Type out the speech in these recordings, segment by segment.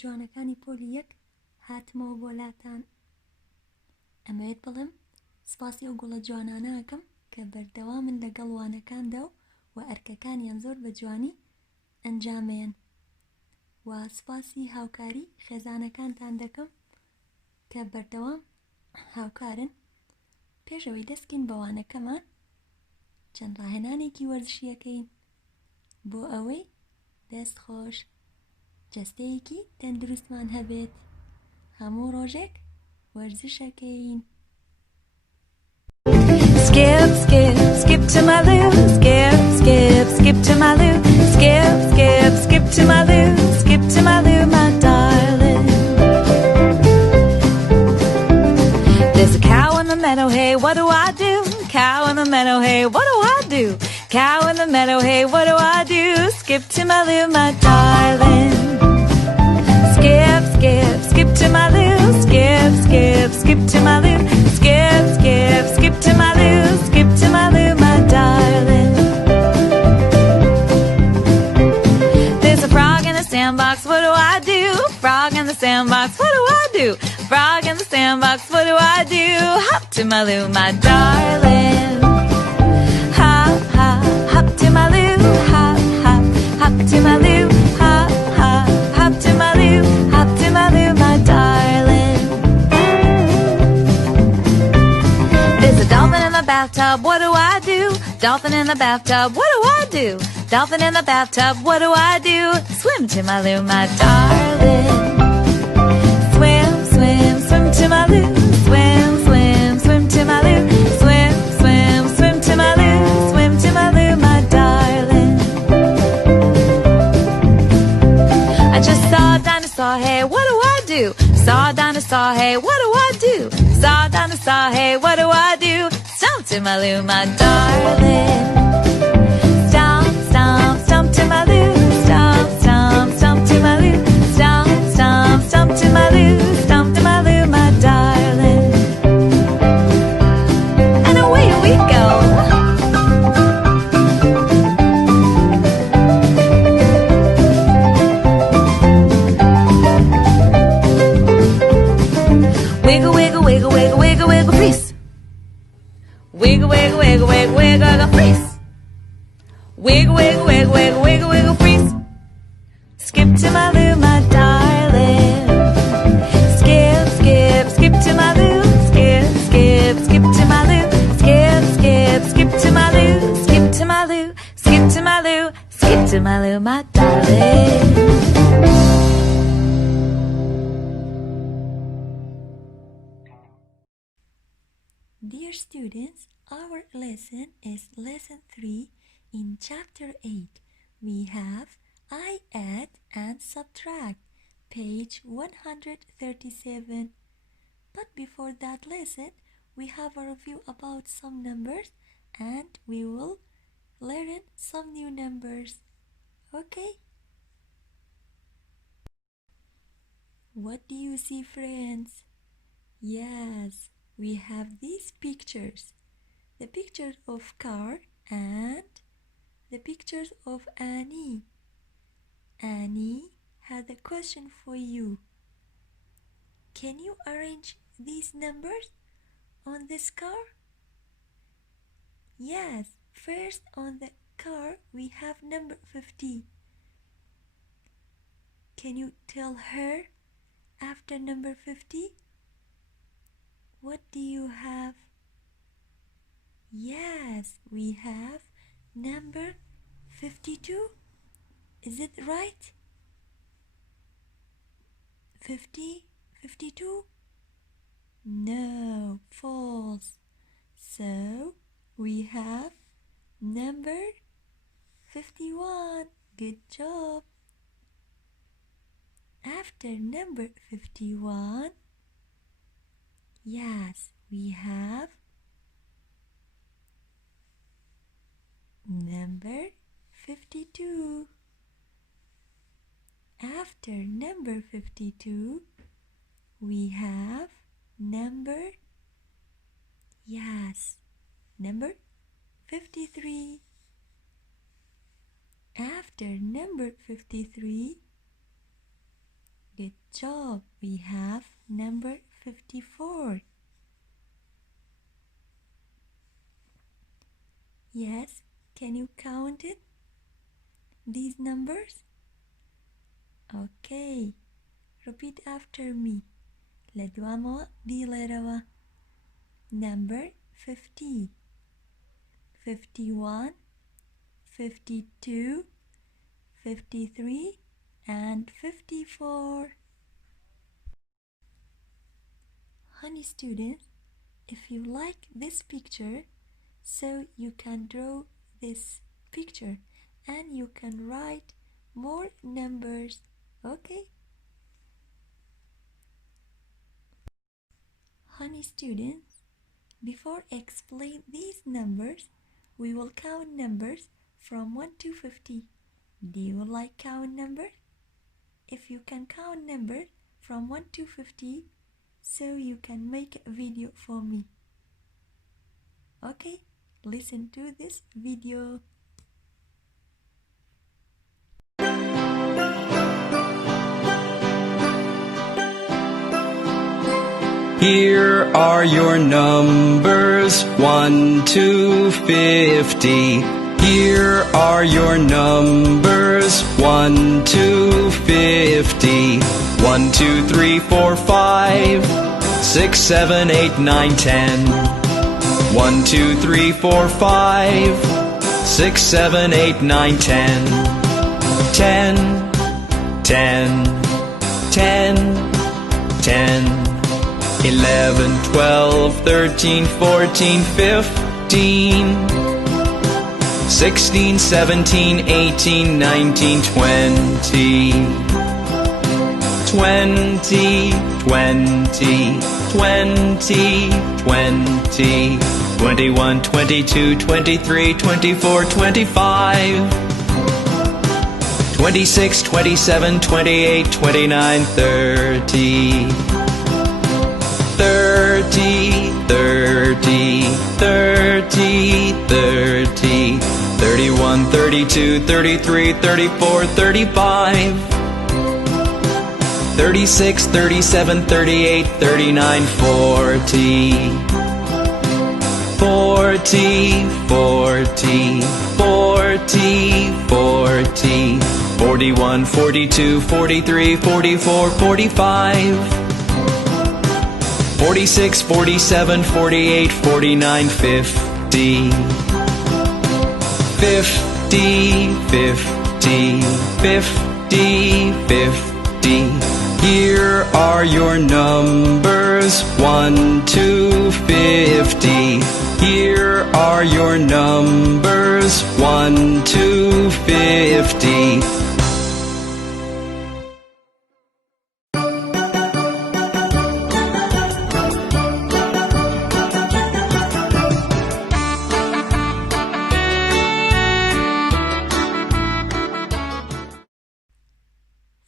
جوانەکانی پۆلی یەک هاتمەوە بۆ لاتان. ئەمەوێت بڵم سپاسی ئەو گوڵە جوانانە ئەەکەم کە بەردەوامن لەگەڵ وانەکاندا و ئەرکەکانیان زۆر بە جوانی ئەنجامێن. و سپاسی هاوکاری خێزانەکانتان دەکەم کە بەردەوام هاوکارن. پێشەوەی دەستکەین بەوانەکەمان چەند ڕاهێنانێکی وەرزشیەکەین بۆ ئەوەی دەست خۆش جەستەیەکی تەندروستمان هەبێت. هەموو ڕۆژێک وەرزشەکەین. Skip, skip, skip to my loo. Skip, skip, skip to my loo. Skip, skip, skip to my loo. Skip to my loo, my darling. There's a cow in the meadow, hey, what do I do? Cow in the meadow, hey, what do I do? Cow in the meadow, hey, what do I do? Skip to my loo, my darling. Skip, skip, skip to my loo. Skip, skip, skip to my loo. Skip, skip, skip to my loo. Skip to my loo, my darling. There's a frog in the sandbox, what do I do? Frog in the sandbox, what do I do? Frog in the sandbox, what do I do? Hop to my loo, my darling. Hop, hop, hop to my loo. Hop, hop, hop to my loo. Hop, hop, hop to my loo. Hop to my loo, my darling. There's a dolphin in the bathtub, what do I do? Dolphin in the bathtub, what do I do? Dolphin in the bathtub, what do I do? Swim to my loo, my darling. Swim, swim, swim to my loo. Swim, swim, swim to my loo. Swim, swim, swim to my loo. Swim to my loo, my darling. I just saw a dinosaur, hey, what do I do? Saw a dinosaur, hey, what do I do? Saw a dinosaur, hey, what do I do? Stomp to my loo, my darling. Stomp, stomp, stomp to my loo. Stomp, stomp, stomp to my loo. Stomp, stomp, stomp to my loo. Stomp to my loo, my darling. And away we go. Wiggle, wiggle, wiggle, wiggle, wiggle, wiggle, freeze. Wiggle, wiggle, wiggle, wiggle, wiggle, wiggle, freeze. Wiggle, wiggle, wiggle, wiggle, wiggle, wiggle, freeze. Skip to my loo, my darling. Skip, skip, skip to my loo. Skip, skip, skip to my loo. Skip, skip, skip to my loo. Skip to my loo. Skip to my loo. Skip to my loo, my darling. Dear students, our lesson is lesson 3 in chapter 8. We have I add and subtract, page 137. But before that lesson, we have a review about some numbers and we will learn some new numbers. Okay? What do you see, friends? Yes, we have these pictures. The picture of car and the pictures of Annie. Annie had a question for you. Can you arrange these numbers on this car? Yes, first on the car we have number 50. Can you tell her after number 50? What do you have? Yes, we have number 52. Is it right? 50, 52? No, false. So we have number 51. Good job. After number 51, yes, we have number 52. After number 52, we have number, yes, number 53. After number 53, Good job. We have number 54. Yes, can you count it? These numbers? Okay. Repeat after me. لدوامو بيليروا. Number 50, 51, 52, 53, and 54. Honey students, if you like this picture, so you can draw this picture and you can write more numbers, okay? Honey students, before explain these numbers, we will count numbers from 1 to 50. Do you like count numbers? If you can count numbers from 1 to 50, so you can make a video for me. Okay, listen to this video. Here are your numbers, 1 to 50. Here are your numbers, 1 to 50. 1, 2, 3, 4, 5, 6, 7, 8, 9, 10. 1, 2, 3, 4, 5, 6, 7, 8, 9, 10. 10, 10, 10, 10. 11, 12, 13, 14, 15, 16, 17, 18, 19, 20, 20, 20, 20, 20, 21, 22, 23, 24, 25, 26, 27, 28, 29, 30, 30, 30, 30, 30, 31, 32, 33, 34, 35, 36, 37, 38, 39, 40, 40, 40, 40, 40, 41, 42, 43, 44, 45, 46, 47, 48, 49, 50, 50, 50, 50, 50. Here are your numbers, 1 to 50. Here are your numbers, 1 to 50.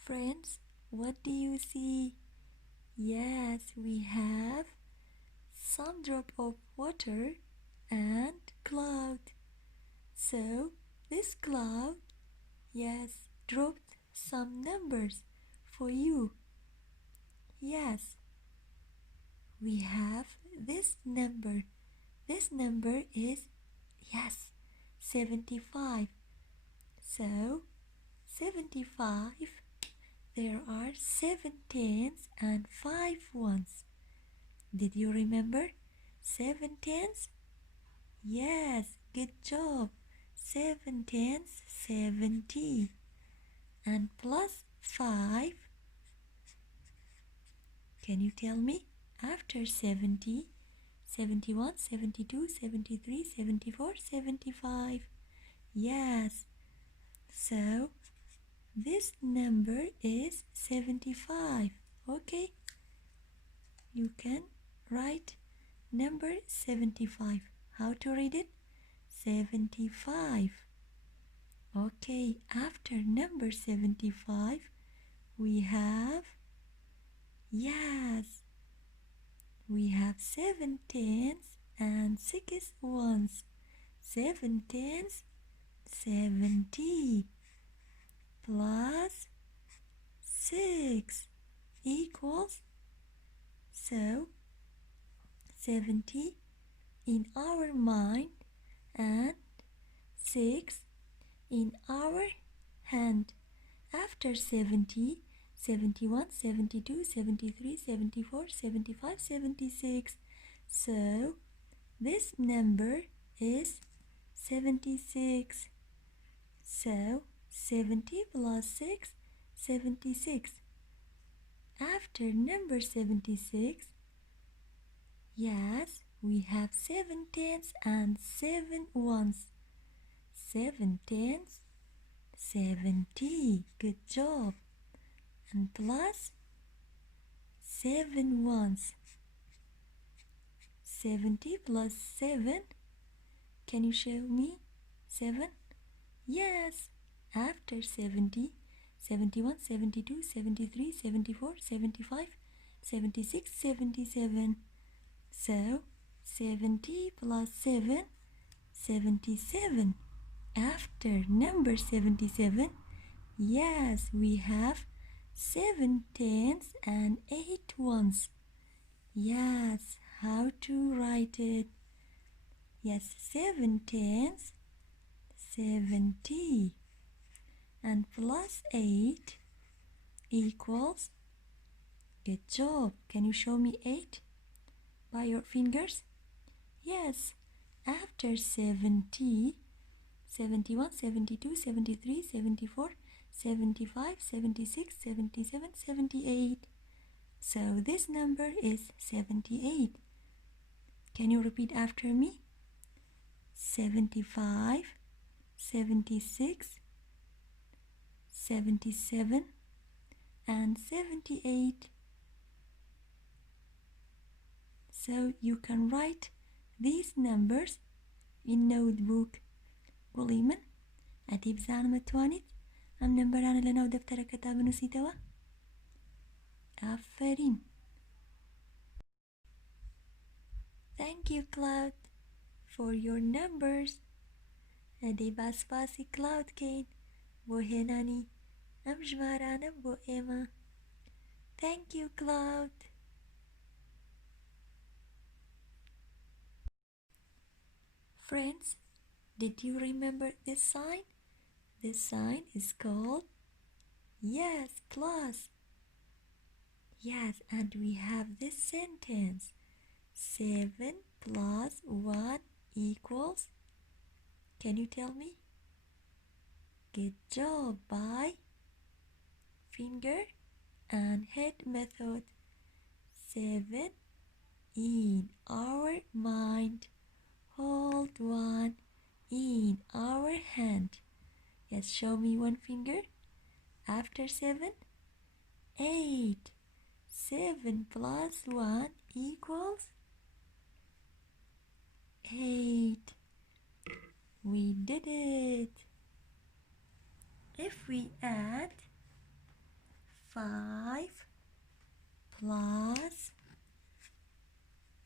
Friends, what do you see? Yes, we have some drop of water and cloud. So this cloud, yes, dropped some numbers for you. Yes, we have this number. This number is, yes, 75. So 75, there are 7 tens and 5 ones. Did you remember 7 tens? Yes, good job. 7 tens, 70. And plus 5. Can you tell me? After 70, 71, 72, 73, 74, 75. Yes. So this number is 75. Okay. You can write number 75. How to read it? 75. Okay. After number 75, we have, yes, we have 7 tens and 6 ones. 7 tens, 70, plus 6, equals, so 70 in our mind and 6 in our hand. After 70, 71, 72, 73, 74, 75, 76. So this number is 76. So 70 plus 6, 76. After number 76, yes, we have 7 tens and 7 ones. 7 tens, 70. Good job. And plus 7 ones. 70 plus 7. Can you show me 7? Yes. After 70, 71, 72, 73, 74, 75, 76, 77. So 70 plus 7, 77. After number 77, yes, we have 7 tens and 8 ones. Yes, how to write it? Yes, 7 tens, 70. And plus 8 equals, good job. Can you show me 8 by your fingers? Yes, after 70, 71, 72, 73, 74, 75, 76, 77, 78. So this number is 78. Can you repeat after me? 75, 76, 77, and 78. So you can write these numbers in notebook. قولي من أتي بزانمة توانيت أم نمبران لنا ودفتر كتاب نسيتوا آفرين. Thank you, Cloud, for your numbers. أدي باسباسي Cloud كين بو هناني أم جمارانم بو إيما. Thank you, Cloud. Friends, did you remember this sign? This sign is called, yes, plus. Yes, and we have this sentence. 7 plus 1 equals, can you tell me? Good job. By finger and head method. 7 in our mind. Hold 1 in our hand. Yes, show me one finger. After 7, 8. 7 plus 1 equals 8. We did it. If we add 5 plus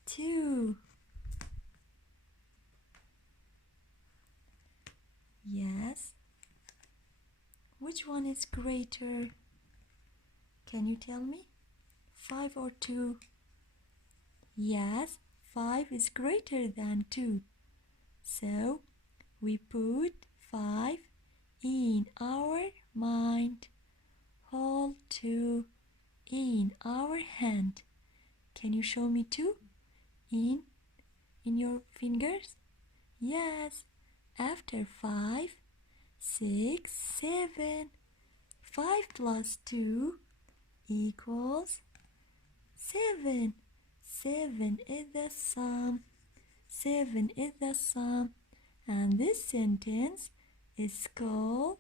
2, yes, which one is greater? Can you tell me? 5 or 2? Yes, 5 is greater than 2. So we put 5 in our mind. Hold 2 in our hand. Can you show me 2 in your fingers? Yes. After 5, 6, 7. 5 plus 2 equals 7. 7 is the sum. 7 is the sum. And this sentence is called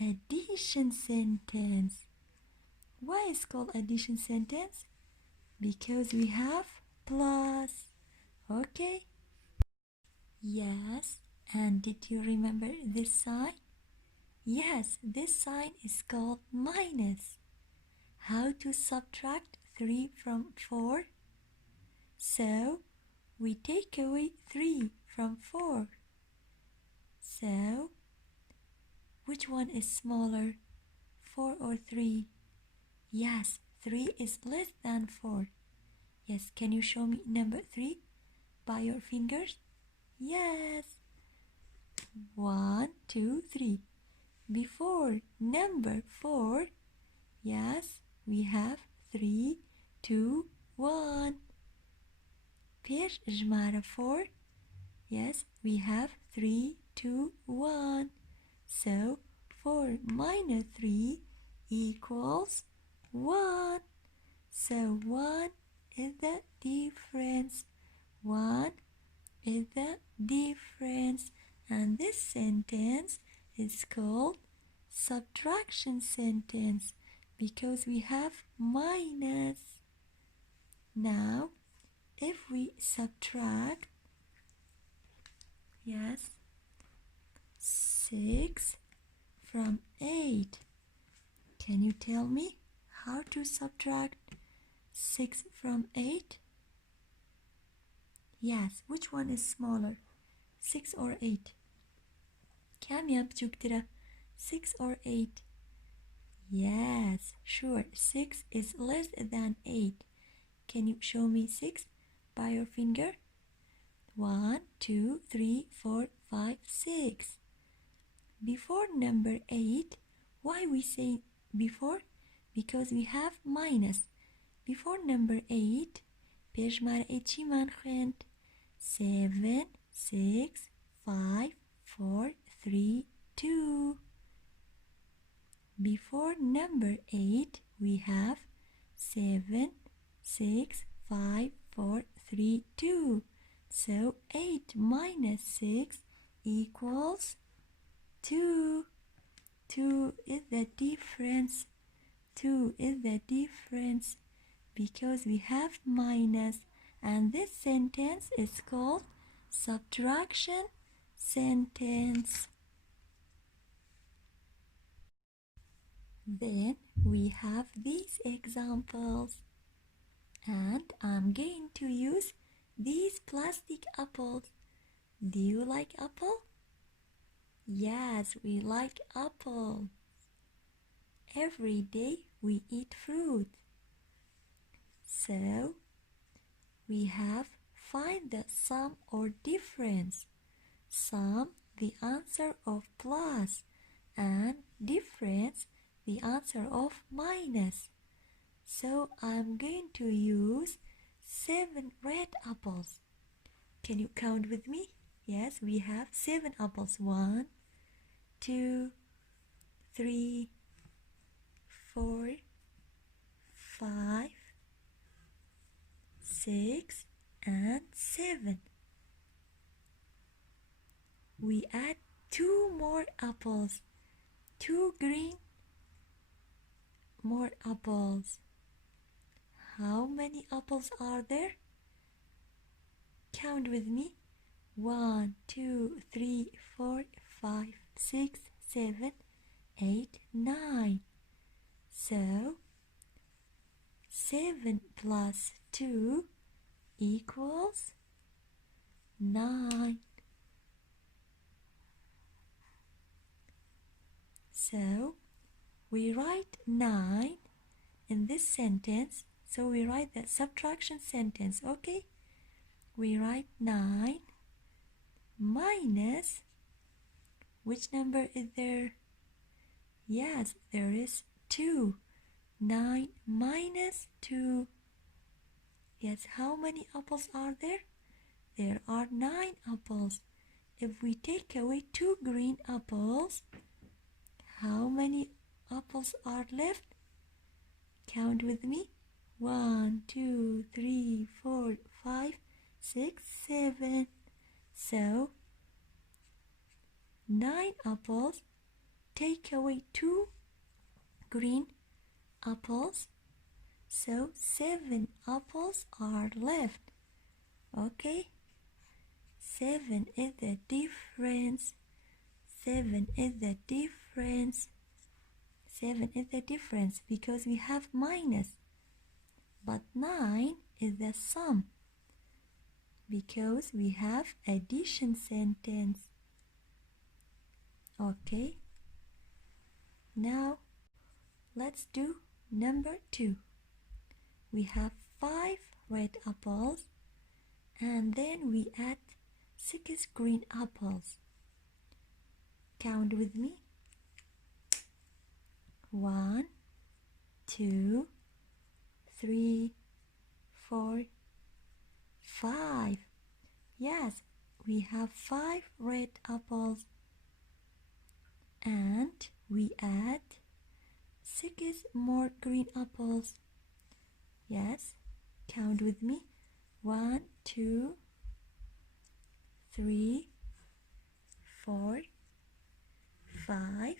addition sentence. Why is it called addition sentence? Because we have plus. Okay? Yes. And did you remember this sign? Yes, this sign is called minus. How to subtract 3 from 4? So, we take away 3 from 4. So, which one is smaller, 4 or 3? Yes, 3 is less than 4. Yes, can you show me number 3 by your fingers? Yes. 1, 2, 3. Before number 4, yes, we have 3, 2, 1. Pêş ژمارە 4, yes, we have 3, 2, 1. So 4 minus 3 equals 1. So 1 is the difference. 1 is the difference. And this sentence is called subtraction sentence because we have minus. Now, if we subtract, yes, 6 from 8, can you tell me how to subtract 6 from 8? Yes, which one is smaller, 6 or 8? كام بچووکترە, 6 or 8? Yes, sure, 6 is less than 8. Can you show me 6 by your finger? 1, 2, 3, 4, 5, 6. Before number 8, why we say before? Because we have minus. Before number 8, پێش ژمارە 8 چیمان خوێند؟ 7, 6, 5, 4, 3, 2. Before number 8, we have 7, 6, 5, 4, 3, 2. So 8 minus 6 equals 2. 2 is the difference. 2 is the difference because we have minus, and this sentence is called subtraction sentence. Then we have these examples, and I'm going to use these plastic apples. Do you like apple? Yes, we like apple. Every day we eat fruit. So we have find the sum or difference. Sum, the answer of plus, and difference, the answer of minus. So I'm going to use 7 red apples. Can you count with me? Yes, we have 7 apples. 1, 2, 3, 4, 5, 6, and 7. We add 2 more apples. 2 green more apples. How many apples are there? Count with me. 1, 2, 3, 4, 5, 6, 7, 8, 9. So 7 plus 2 equals 9. So we write 9 in this sentence. So we write the subtraction sentence, okay? We write 9 minus, which number is there? Yes, there is 2. 9 minus 2. Yes, how many apples are there? There are 9 apples. If we take away 2 green apples, how many apples are left? Count with me. 1, 2, 3, 4, 5, 6, 7. So 9 apples. Take away 2 green apples. So 7 apples are left. Okay? 7 is the difference. 7 is the difference. 7 is the difference because we have minus. But 9 is the sum because we have addition sentence. Okay? Now let's do Number 2. We have 5 red apples and then we add 6 green apples. Count with me. 1, 2, 3, 4, 5. Yes, we have 5 red apples and we add 6 more green apples. Yes, count with me. 1, 2, 3, 4, 5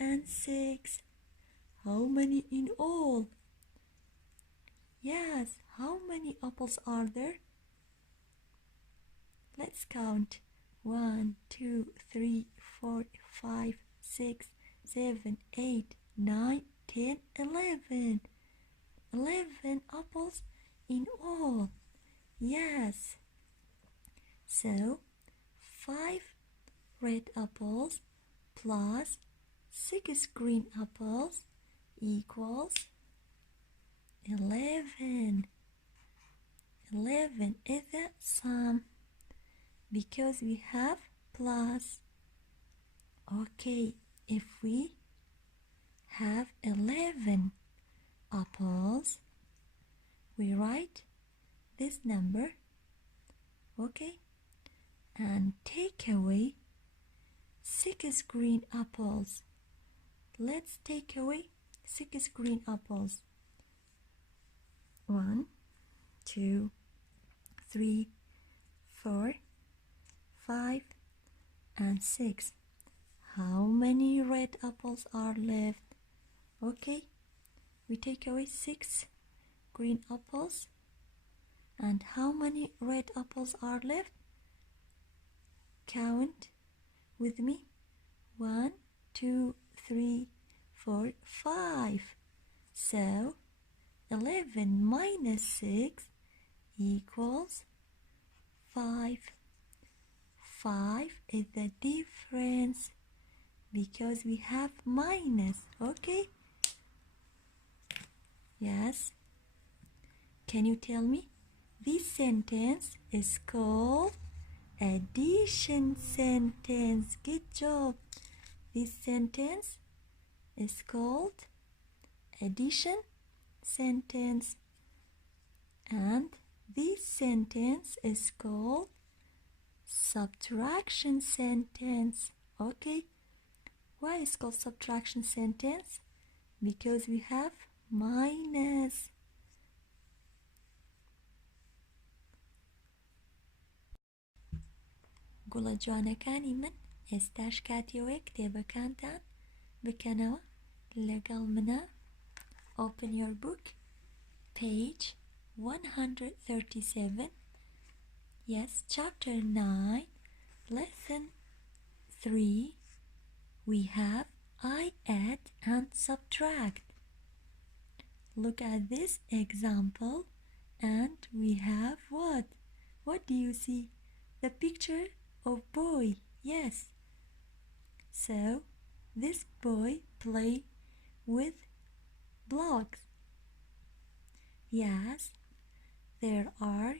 and 6. How many in all? Yes, how many apples are there? Let's count. 1, 2, 3, 4, 5, 6, 7, 8, 9, 10, 11. 11 apples in all. Yes. So 5 red apples plus 6 green apples equals 11. 11 is the sum because we have plus. Okay, if we have 11 apples, we write this number, okay, and take away 6 green apples. Let's take away 6 green apples. 1, 2, 3, 4, 5 and 6. How many red apples are left? Okay, we take away 6 green apples. And how many red apples are left? Count with me. 1, 2, 3, 4, 5. So 11 minus 6 equals 5. 5 is the difference because we have minus. Okay? Yes. Can you tell me? This sentence is called addition sentence. Good job. This sentence is called addition sentence. And this sentence is called subtraction sentence. Okay? Why is it called subtraction sentence? Because we have minus. گوڵە جوانەکانی من ئێستاش کاتیەوەی کتێبەکانتان بکەنەوە لەگەڵ منە. Open your book, page 137. Yes, chapter 9, lesson 3. We have I add and subtract. Look at this example and we have what? What do you see? The picture of boy. Yes. So this boy play with blocks. Yes. There are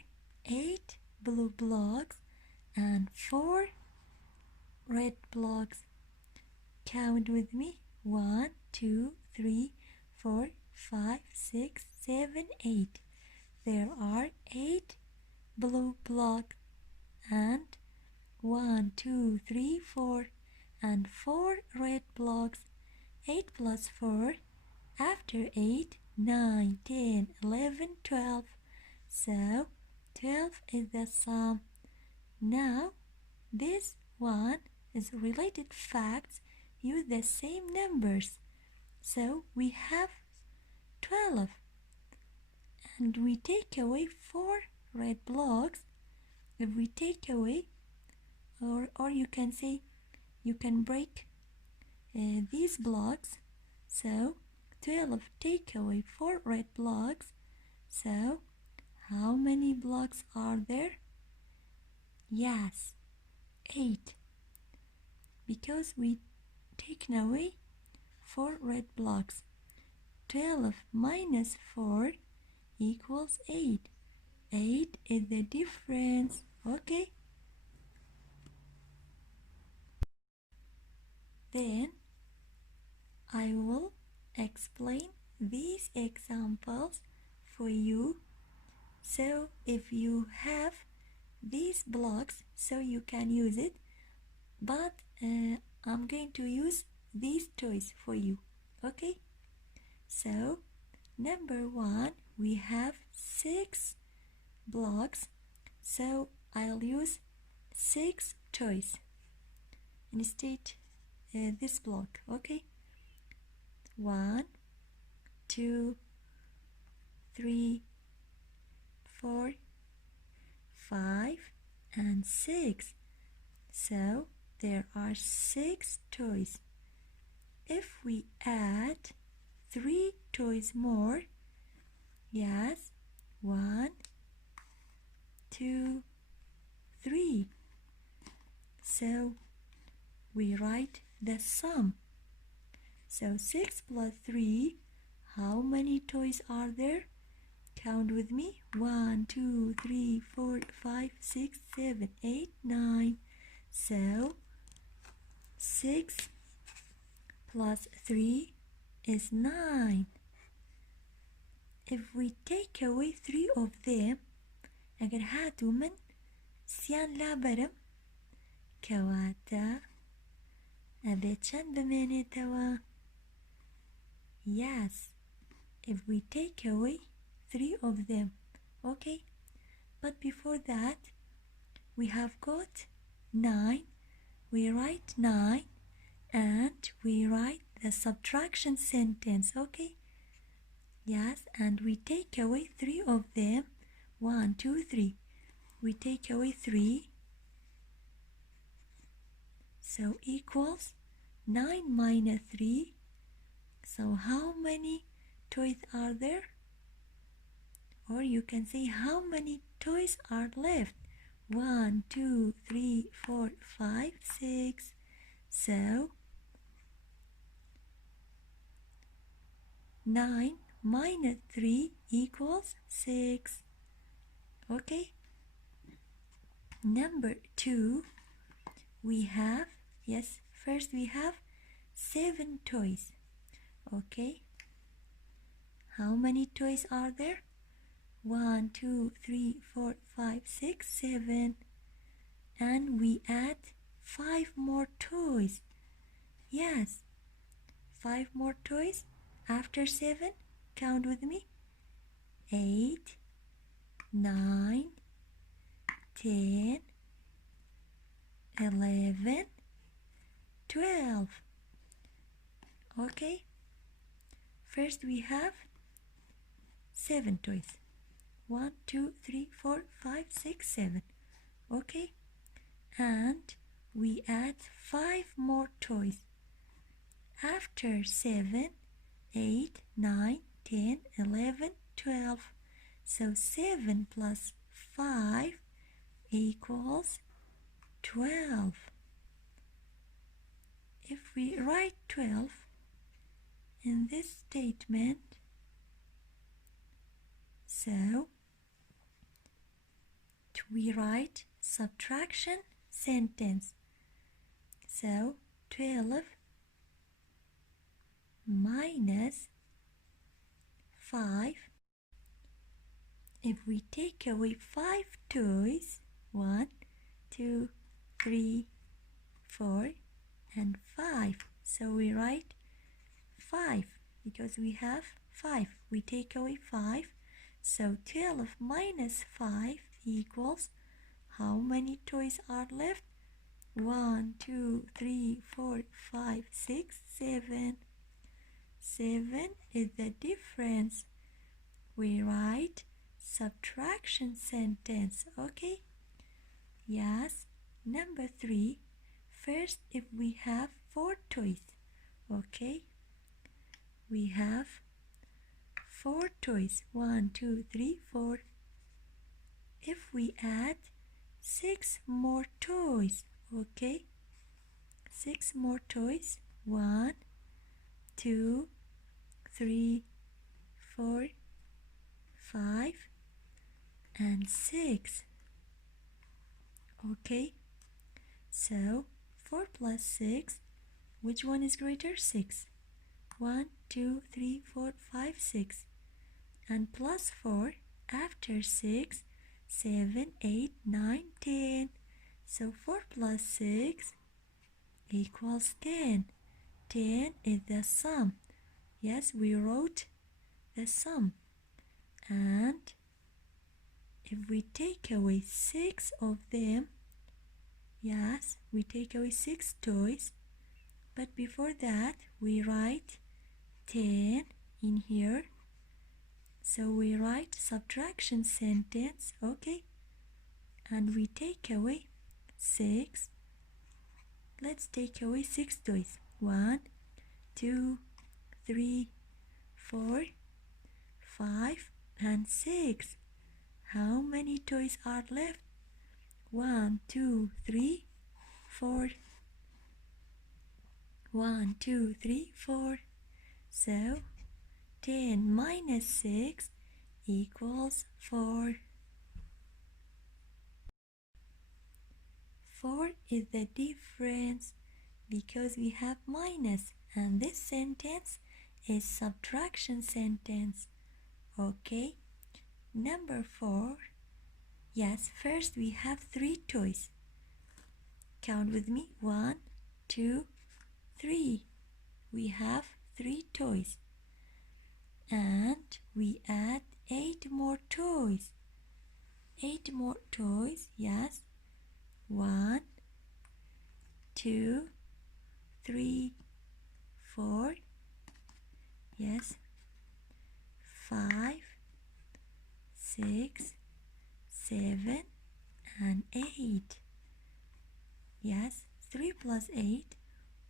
8 blue blocks and 4 red blocks. Count with me. 1, 2, 3, 4, 5, 6, 7, 8. There are 8 blue blocks and 1, 2, 3, 4 and 4 red blocks. 8 plus 4, after 8, 9, 10, 11, 12. So 12 is the sum. Now this one is related facts. Use the same numbers. So we have 12 and we take away 4 red blocks. If we take away, or you can say, you can break these blocks. So 12 take away 4 red blocks. So how many blocks are there? Yes, 8. Because we taken away 4 red blocks. 12 minus 4 equals 8. 8 is the difference. Okay. Then I will explain these examples for you. So if you have these blocks, so you can use it, but I'm going to use these toys for you. Okay. So number 1, we have 6 blocks, so I'll use 6 toys instead this block. Okay. 1, 2, 3, 4, 5 and 6. So there are 6 toys. If we add 3 toys more, yes, 1, 2, 3. So we write the sum. So 6 plus 3, how many toys are there? Count with me. 1, 2, 3, 4, 5, 6, 7, 8, 9. So 6 plus 3 is 9. If we take away 3 of them, اگر هاتو من سيان لا برم كواتا أبي چند بمينيتوا. Yes, if we take away 3 of them. Okay, but before that we have got 9. We write 9 and we write the subtraction sentence. Okay, yes, and we take away 3 of them. 1, 2, 3. We take away 3, so equals 9 minus 3. So how many toys are there? Or you can say how many toys are left. 1, 2, 3, 4, 5, 6. So 9 minus 3 equals 6. Okay. Number 2, we have, yes, first we have 7 toys. Okay. How many toys are there? 1, 2, 3, 4, 5, 6, 7. And we add 5 more toys. Yes, 5 more toys after 7. Count with me. 8, 9, 10, 11, 12. Okay. First we have 7 toys. 1, 2, 3, 4, 5, 6, 7. Okay. And we add 5 more toys. After 7, 8, 9, 10, 11, 12. So 7 plus 5 equals 12. If we write 12 in this statement, so we write subtraction sentence. So 12 minus 5. If we take away 5 toys, 1, 2, 3, 4, and 5. So we write 5 because we have 5. We take away 5. So 12 minus 5 equals, how many toys are left? 1, 2, 3, 4, 5, 6, 7. 7 is the difference. We write subtraction sentence. Okay. Yes. Number 3. First, if we have 4 toys. Okay. We have 4 toys. 1, 2, 3, 4. If we add 6 more toys. Okay. 6 more toys. 1, 2, 3, 4, 5, and 6. Okay, so 4 plus 6, which one is greater? 6. 1, 2, 3, 4, 5, 6. And plus 4 after 6, 7, 8, 9, 10. So 4 plus 6 equals 10. 10 is the sum. Yes, we wrote the sum. And if we take away 6 of them, yes, we take away 6 toys. But before that, we write 10 in here. So we write subtraction sentence, okay? And we take away 6. Let's take away 6 toys. 1, 2, 3, 4, 5, and 6. How many toys are left? 1, 2, 3, 4. 1, 2, 3, 4. So 10 minus 6 equals 4. 4 is the difference because we have minus, and this sentence is subtraction sentence. Okay, number 4. Yes, first we have 3 toys. Count with me. 1, 2, 3. We have 3 toys. And we add 8 more toys. 8 more toys, yes. 1, 2, 3, 4, yes. 5, 6, 7, and 8. Yes, 3 plus 8.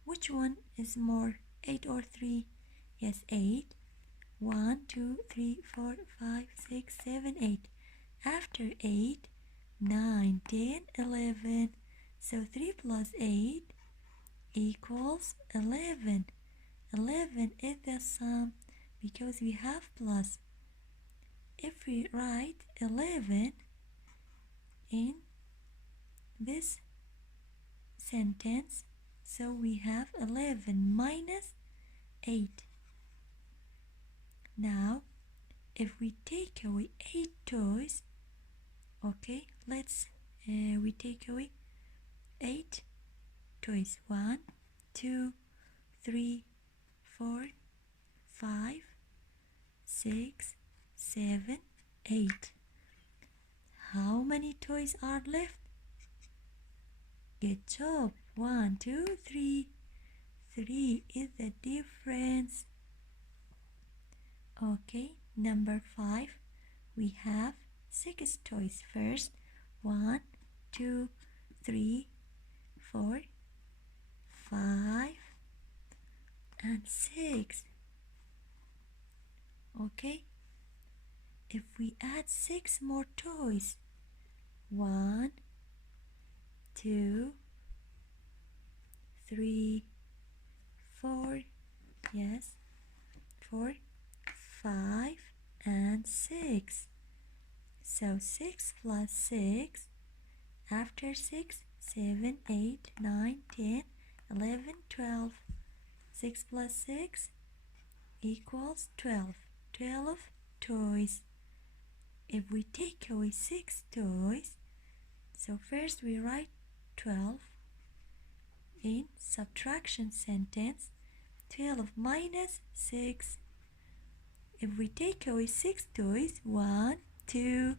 Which one is more, 8 or 3? Yes, 8. 1, 2, 3, 4, 5, 6, 7, 8. After 8, 9, 10, 11. So 3 plus 8 equals 11. 11 is the sum because we have plus. If we write 11 in this sentence, so we have 11 minus 8. Now, if we take away 8 toys, okay, we take away 8 toys. 1, 2, 3, 4, 5, 6, 7, 8. How many toys are left? Good job. 1, 2, 3. 3 is the difference. Okay, number 5. We have 6 toys. First, 1, 2, 3, 4, 5, and 6. Okay, if we add 6 more toys, 1, 2, 3, 4, yes, 4, 5, and 6. So 6 plus 6, after 6, 7, 8, 9, 10, 11, 12. 6 plus 6 equals 12. 12 toys. If we take away 6 toys, so first we write 12 in subtraction sentence. 12 minus 6. If we take away 6 toys, 1, 2,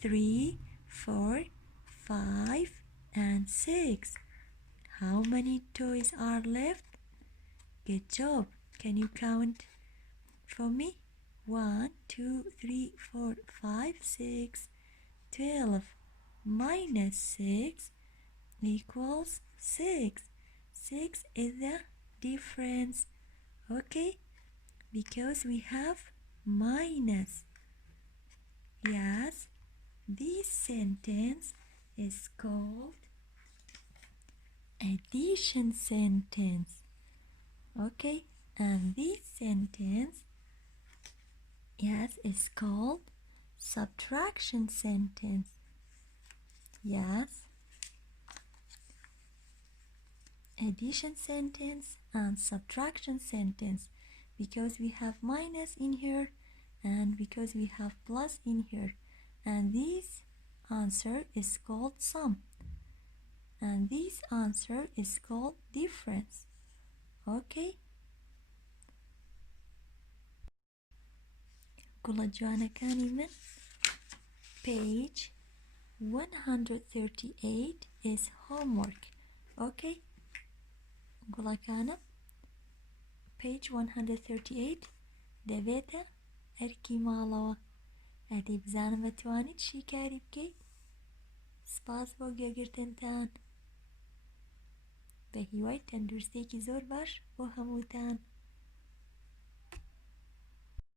3, 4, 5, and 6. How many toys are left? Good job. Can you count for me? 1, 2, 3, 4, 5, 6. 12 minus 6 equals 6. 6 is the difference. Okay? Because we have minus. Yes, this sentence is called addition sentence. Okay, and this sentence Yes, it's called subtraction sentence. Yes. Addition sentence and subtraction sentence, because we have minus in here and because we have plus in here, and this answer is called sum, and this answer is called difference. Okay. گوڵە جوانەکانی من, page 138 is homework. Okay. گوڵەکانم, page 138 دەبێتە ئەرکی ماڵەوە. ئەدی بزانم ئەتوانیت چی کاری بکەیت. سپاس بۆ گوێگرتنتان. بە هیوای تەندروستێکی زۆر باش بۆ هەمووتان.